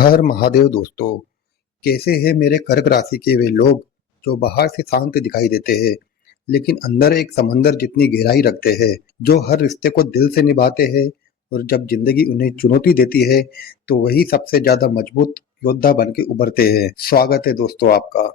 हर महादेव दोस्तों। कैसे हैं मेरे कर्क राशि के वे लोग जो बाहर से शांत दिखाई देते हैं लेकिन अंदर एक समंदर जितनी गहराई रखते हैं, जो हर रिश्ते को दिल से निभाते हैं और जब जिंदगी उन्हें चुनौती देती है तो वही सबसे ज्यादा मजबूत योद्धा बन के उभरते हैं। स्वागत है दोस्तों आपका।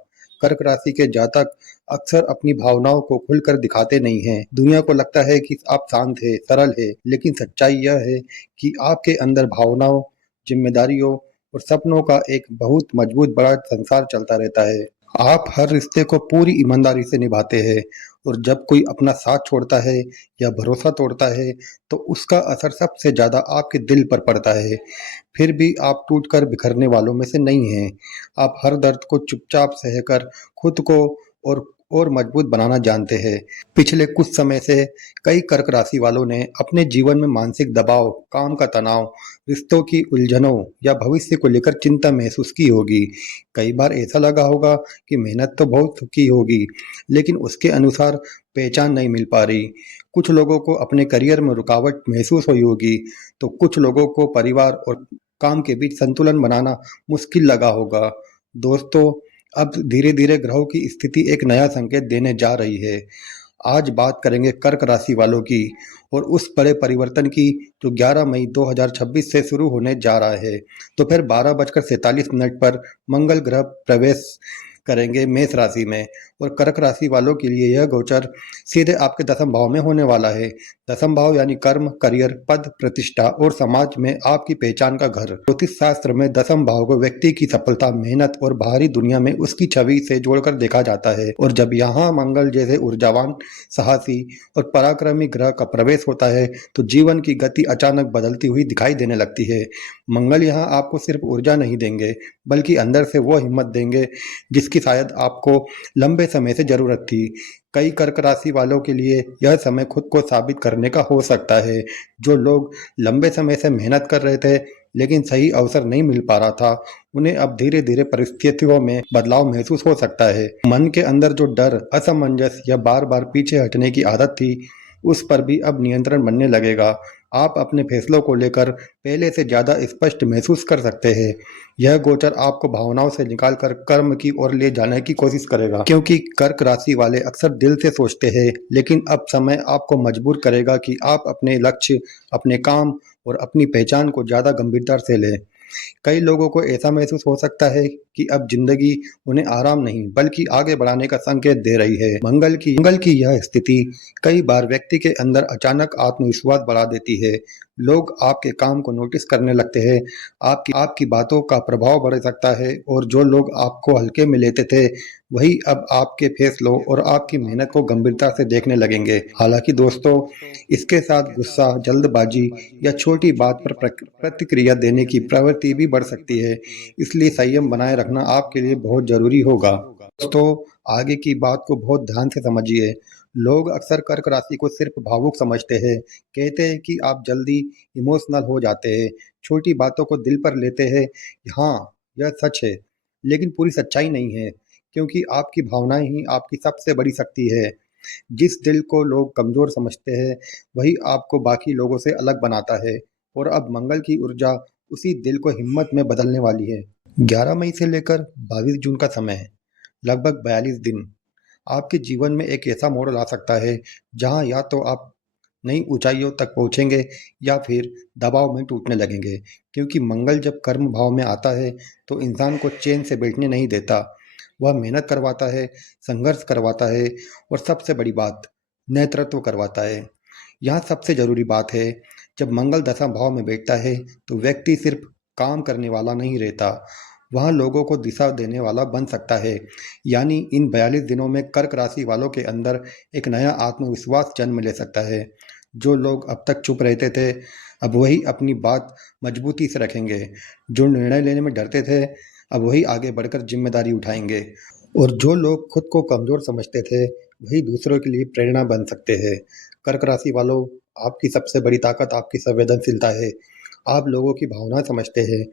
कर्क राशि के जातक अक्सर अपनी भावनाओं को खुलकर दिखाते नहीं हैं। दुनिया को लगता है कि आप शांत है, सरल है, लेकिन सच्चाई यह है कि आपके अंदर भावनाओं, जिम्मेदारियों और सपनों का एक बहुत मजबूत बड़ा संसार चलता रहता है। आप हर रिश्ते को पूरी ईमानदारी से निभाते हैं और जब कोई अपना साथ छोड़ता है या भरोसा तोड़ता है तो उसका असर सबसे ज्यादा आपके दिल पर पड़ता है। फिर भी आप टूटकर बिखरने वालों में से नहीं हैं। आप हर दर्द को चुपचाप सहकर खुद को और मजबूत बनाना जानते हैं। पिछले कुछ समय से कई कर्क राशि वालों ने अपने जीवन में मानसिक दबाव, काम का तनाव, रिश्तों की उलझनों या भविष्य को लेकर चिंता महसूस की होगी। कई बार ऐसा लगा होगा कि मेहनत तो बहुत की होगी, लेकिन उसके अनुसार पहचान नहीं मिल पा रही। कुछ लोगों को अपने करियर में रुकावट महसूस हुई होगी, तो कुछ लोगों को परिवार और काम के बीच संतुलन बनाना मुश्किल लगा होगा। दोस्तों, अब धीरे-धीरे ग्रहों की स्थिति एक नया संकेत देने जा रही है। आज बात करेंगे कर्क राशि वालों की और उस बड़े परिवर्तन की जो 11 मई 2026 से शुरू होने जा रहा है। दोपहर 12:47 पर मंगल ग्रह प्रवेश करेंगे मेष राशि में और कर्क राशि वालों के लिए यह गोचर सीधे आपके दसम भाव में होने वाला है। दसम भाव यानी कर्म, करियर, पद, प्रतिष्ठा और समाज में आपकी पहचान का घर। ज्योतिष शास्त्र में दसम भाव को व्यक्ति की सफलता, मेहनत और बाहरी दुनिया में उसकी छवि से जोड़कर देखा जाता है और जब यहाँ मंगल जैसे ऊर्जावान, साहसी और पराक्रमी ग्रह का प्रवेश होता है तो जीवन की गति अचानक बदलती हुई दिखाई देने लगती है। मंगल यहाँ आपको सिर्फ ऊर्जा नहीं देंगे, बल्कि अंदर से वो हिम्मत देंगे जिसकी शायद आपको लंबे समय से जरूरत थी। कई कर्क राशि वालों के लिए यह समय खुद को साबित करने का हो सकता है। जो लोग लंबे समय से मेहनत कर रहे थे लेकिन सही अवसर नहीं मिल पा रहा था, उन्हें अब धीरे धीरे परिस्थितियों में बदलाव महसूस हो सकता है। मन के अंदर जो डर, असमंजस या बार बार पीछे हटने की आदत थी, उस पर भी अब नियंत्रण बनने लगेगा। आप अपने फैसलों को लेकर पहले से ज्यादा स्पष्ट महसूस कर सकते हैं। यह गोचर आपको भावनाओं से निकालकर कर्म की ओर ले जाने की कोशिश करेगा, क्योंकि कर्क राशि वाले अक्सर दिल से सोचते हैं, लेकिन अब समय आपको मजबूर करेगा कि आप अपने लक्ष्य, अपने काम और अपनी पहचान को ज्यादा गंभीरता से लें। कई लोगों को ऐसा महसूस हो सकता है कि अब जिंदगी उन्हें आराम नहीं बल्कि आगे बढ़ाने का संकेत दे रही है। मंगल की यह स्थिति कई बार व्यक्ति के अंदर अचानक आत्मविश्वास बढ़ा देती है। लोग आपके काम को नोटिस करने लगते हैं, आपकी बातों का प्रभाव बढ़ सकता है और जो लोग आपको हल्के में लेते थे वही अब आपके फैसलों और आपकी मेहनत को गंभीरता से देखने लगेंगे। हालांकि दोस्तों, इसके साथ गुस्सा, जल्दबाजी या छोटी बात पर प्रतिक्रिया देने की प्रवृत्ति भी बढ़ सकती है। इसलिए संयम बनाए रखना आपके लिए बहुत जरूरी होगा। दोस्तों, आगे की बात को बहुत ध्यान से समझिए। लोग अक्सर कर्क राशि को सिर्फ भावुक समझते हैं। कहते हैं कि आप जल्दी इमोशनल हो जाते हैं, छोटी बातों को दिल पर लेते हैं। हाँ, यह सच है, लेकिन पूरी सच्चाई नहीं है, क्योंकि आपकी भावनाएं ही आपकी सबसे बड़ी शक्ति है। जिस दिल को लोग कमजोर समझते हैं वही आपको बाकी लोगों से अलग बनाता है और अब मंगल की ऊर्जा उसी दिल को हिम्मत में बदलने वाली है। 11 मई से लेकर 22 जून का समय है, लगभग 42 दिन आपके जीवन में एक ऐसा मोड़ ला सकता है जहां या तो आप नई ऊंचाइयों तक पहुंचेंगे या फिर दबाव में टूटने लगेंगे, क्योंकि मंगल जब कर्म भाव में आता है तो इंसान को चैन से बैठने नहीं देता। वह मेहनत करवाता है, संघर्ष करवाता है और सबसे बड़ी बात, नेतृत्व करवाता है। यहाँ सबसे जरूरी बात है, जब मंगल दशा भाव में बैठता है तो व्यक्ति सिर्फ काम करने वाला नहीं रहता, वह लोगों को दिशा देने वाला बन सकता है। यानी इन 42 दिनों में कर्क राशि वालों के अंदर एक नया आत्मविश्वास जन्म ले सकता है। जो लोग अब तक चुप रहते थे, अब वही अपनी बात मजबूती से रखेंगे। जो निर्णय लेने में डरते थे, अब वही आगे बढ़कर जिम्मेदारी उठाएंगे। और जो लोग खुद को कमजोर समझते थे, वही दूसरों के लिए प्रेरणा बन सकते हैं। कर्क राशि वालों, आपकी सबसे बड़ी ताकत आपकी संवेदनशीलता है। आप लोगों की भावना समझते हैं,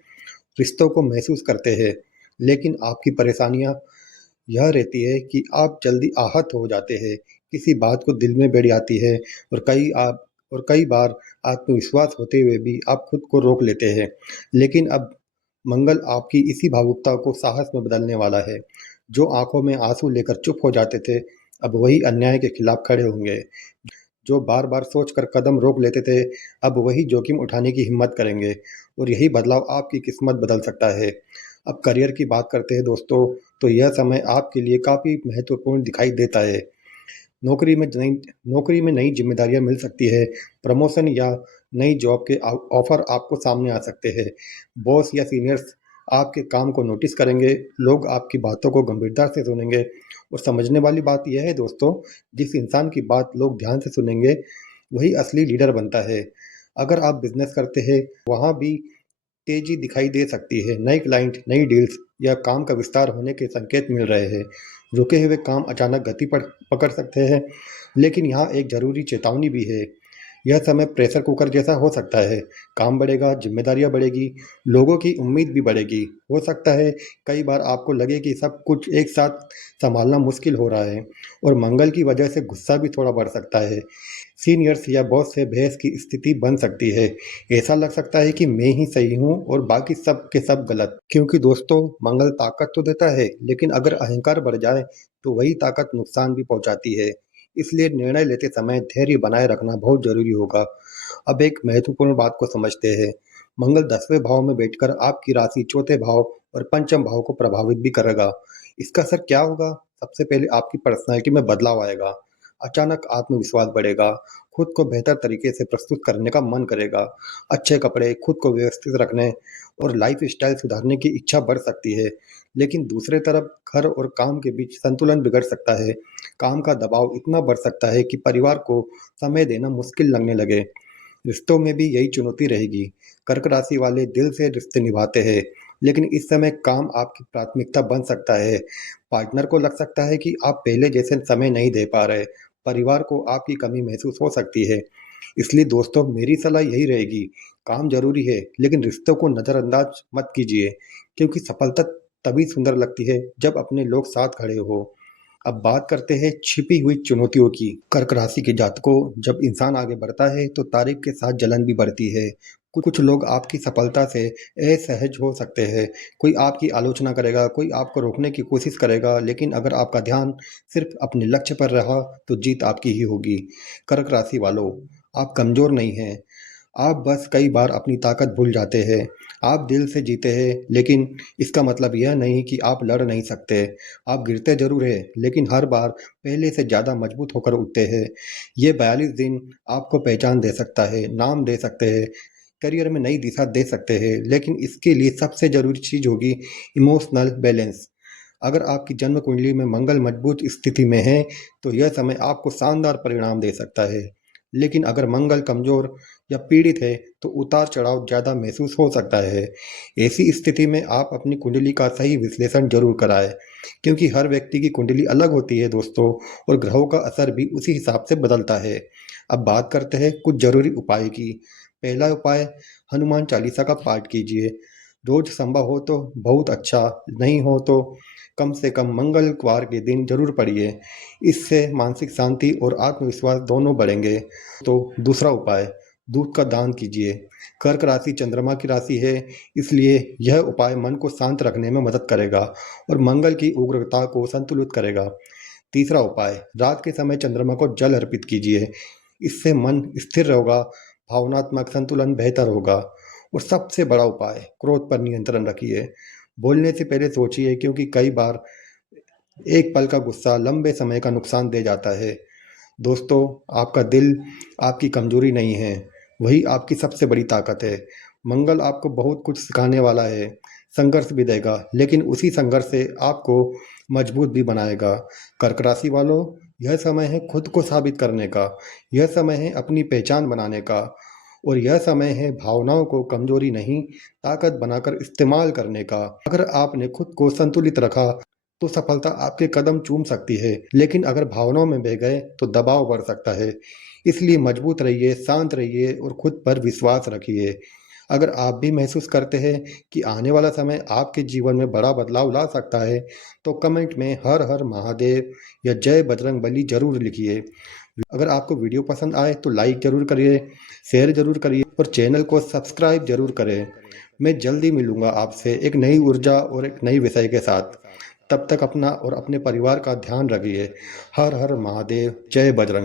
रिश्तों को महसूस करते हैं, लेकिन आपकी परेशानियां यह रहती है कि आप जल्दी आहत हो जाते हैं, किसी बात को दिल में बैठ जाती है और कई बार आत्मविश्वास होते हुए भी आप खुद को रोक लेते हैं। लेकिन अब मंगल आपकी इसी भावुकता को साहस में बदलने वाला है। जो आंखों में आंसू लेकर चुप हो जाते थे, अब वही अन्याय के खिलाफ खड़े होंगे। जो बार बार सोचकर कदम रोक लेते थे, अब वही जोखिम उठाने की हिम्मत करेंगे। और यही बदलाव आपकी किस्मत बदल सकता है। अब करियर की बात करते हैं दोस्तों, तो यह समय आपके लिए काफ़ी महत्वपूर्ण दिखाई देता है। नौकरी में नई जिम्मेदारियां मिल सकती है। प्रमोशन या नई जॉब के ऑफर आपको सामने आ सकते हैं। बॉस या सीनियर्स आपके काम को नोटिस करेंगे। लोग आपकी बातों को गंभीरता से सुनेंगे। और समझने वाली बात यह है दोस्तों, जिस इंसान की बात लोग ध्यान से सुनेंगे वही असली लीडर बनता है। अगर आप बिजनेस करते हैं, वहाँ भी तेजी दिखाई दे सकती है। नए क्लाइंट, नई डील्स या काम का विस्तार होने के संकेत मिल रहे हैं। रुके हुए काम अचानक गति पकड़ सकते हैं। लेकिन यहाँ एक जरूरी चेतावनी भी है। यह समय प्रेशर कुकर जैसा हो सकता है। काम बढ़ेगा, जिम्मेदारियां बढ़ेगी, लोगों की उम्मीद भी बढ़ेगी। हो सकता है कई बार आपको लगे कि सब कुछ एक साथ संभालना मुश्किल हो रहा है। और मंगल की वजह से गुस्सा भी थोड़ा बढ़ सकता है। सीनियर्स या बॉस से बहस की स्थिति बन सकती है। ऐसा लग सकता है कि मैं ही सही हूँ और बाकी सब के सब गलत। क्योंकि दोस्तों, मंगल ताकत तो देता है, लेकिन अगर अहंकार बढ़ जाए तो वही ताकत नुकसान भी पहुंचाती है। इसलिए निर्णय लेते समय धैर्य बनाए रखना बहुत जरूरी होगा। अब एक महत्वपूर्ण बात को समझते हैं। मंगल 10वें भाव में बैठकर आपकी राशि चौथे भाव और पंचम भाव को प्रभावित भी करेगा। इसका असर क्या होगा? सबसे पहले आपकी पर्सनैलिटी में बदलाव आएगा। अचानक आत्मविश्वास बढ़ेगा। खुद को बेहतर तरीके से प्रस्तुत करने का मन करेगा। अच्छे कपड़े, खुद को व्यवस्थित रखने और लाइफ स्टाइल सुधारने की इच्छा बढ़ सकती है। लेकिन दूसरे तरफ घर और काम के बीच संतुलन बिगड़ सकता है। काम का दबाव इतना बढ़ सकता है कि परिवार को समय देना मुश्किल लगने लगे। रिश्तों में भी यही चुनौती रहेगी। कर्क राशि वाले दिल से रिश्ते निभाते हैं, लेकिन इस समय काम आपकी प्राथमिकता बन सकता है। पार्टनर को लग सकता है कि आप पहले जैसे समय नहीं दे पा रहे। परिवार को आपकी कमी महसूस हो सकती है। इसलिए दोस्तों, मेरी सलाह यही रहेगी, काम जरूरी है, लेकिन रिश्तों को नज़रअंदाज मत कीजिए। क्योंकि सफलता तभी सुंदर लगती है जब अपने लोग साथ खड़े हो। अब बात करते हैं छिपी हुई चुनौतियों की। कर्क राशि के जातकों, जब इंसान आगे बढ़ता है तो तारीफ के साथ जलन भी बढ़ती है। कुछ लोग आपकी सफलता से असहज हो सकते हैं। कोई आपकी आलोचना करेगा, कोई आपको रोकने की कोशिश करेगा। लेकिन अगर आपका ध्यान सिर्फ अपने लक्ष्य पर रहा तो जीत आपकी ही होगी। कर्क राशि वालों, आप कमजोर नहीं हैं। आप बस कई बार अपनी ताकत भूल जाते हैं। आप दिल से जीते हैं, लेकिन इसका मतलब यह नहीं कि आप लड़ नहीं सकते। आप गिरते जरूर हैं, लेकिन हर बार पहले से ज़्यादा मजबूत होकर उठते हैं। ये 42 दिन आपको पहचान दे सकता है, नाम दे सकते हैं, करियर में नई दिशा दे सकते हैं। लेकिन इसके लिए सबसे ज़रूरी चीज़ होगी इमोशनल बैलेंस। अगर आपकी जन्म कुंडली में मंगल मजबूत स्थिति में है तो यह समय आपको शानदार परिणाम दे सकता है। लेकिन अगर मंगल कमजोर या पीड़ित है तो उतार चढ़ाव ज़्यादा महसूस हो सकता है। ऐसी स्थिति में आप अपनी कुंडली का सही विश्लेषण जरूर कराएं। क्योंकि हर व्यक्ति की कुंडली अलग होती है दोस्तों, और ग्रहों का असर भी उसी हिसाब से बदलता है। अब बात करते हैं कुछ जरूरी उपाय की। पहला उपाय, हनुमान चालीसा का पाठ कीजिए। रोज संभव हो तो बहुत अच्छा, नहीं हो तो कम से कम मंगलवार के दिन जरूर पढ़िए। इससे मानसिक शांति और आत्मविश्वास दोनों बढ़ेंगे। तो दूसरा उपाय, दूध का दान कीजिए। कर्क राशि चंद्रमा की राशि है, इसलिए यह उपाय मन को शांत रखने में मदद करेगा और मंगल की उग्रता को संतुलित करेगा। तीसरा उपाय, रात के समय चंद्रमा को जल अर्पित कीजिए। इससे मन स्थिर होगा, भावनात्मक संतुलन बेहतर होगा। और सबसे बड़ा उपाय, क्रोध पर नियंत्रण रखिए। बोलने से पहले सोचिए, क्योंकि कई बार एक पल का गुस्सा लंबे समय का नुकसान दे जाता है। दोस्तों, आपका दिल आपकी कमजोरी नहीं है, वही आपकी सबसे बड़ी ताकत है। मंगल आपको बहुत कुछ सिखाने वाला है, संघर्ष भी देगा, लेकिन उसी संघर्ष से आपको मजबूत भी बनाएगा। कर्क राशि वालों, यह समय है खुद को साबित करने का। यह समय है अपनी पहचान बनाने का। और यह समय है भावनाओं को कमजोरी नहीं, ताकत बनाकर इस्तेमाल करने का। अगर आपने खुद को संतुलित रखा तो सफलता आपके कदम चूम सकती है। लेकिन अगर भावनाओं में बह गए तो दबाव बढ़ सकता है। इसलिए मजबूत रहिए, शांत रहिए और खुद पर विश्वास रखिए। अगर आप भी महसूस करते हैं कि आने वाला समय आपके जीवन में बड़ा बदलाव ला सकता है, तो कमेंट में हर हर महादेव या जय बजरंग बली जरूर लिखिए। अगर आपको वीडियो पसंद आए तो लाइक जरूर करिए, शेयर जरूर करिए और चैनल को सब्सक्राइब जरूर करें। मैं जल्द ही मिलूंगा आपसे एक नई ऊर्जा और एक नई विषय के साथ। तब तक अपना और अपने परिवार का ध्यान रखिए। हर हर महादेव, जय बजरंग।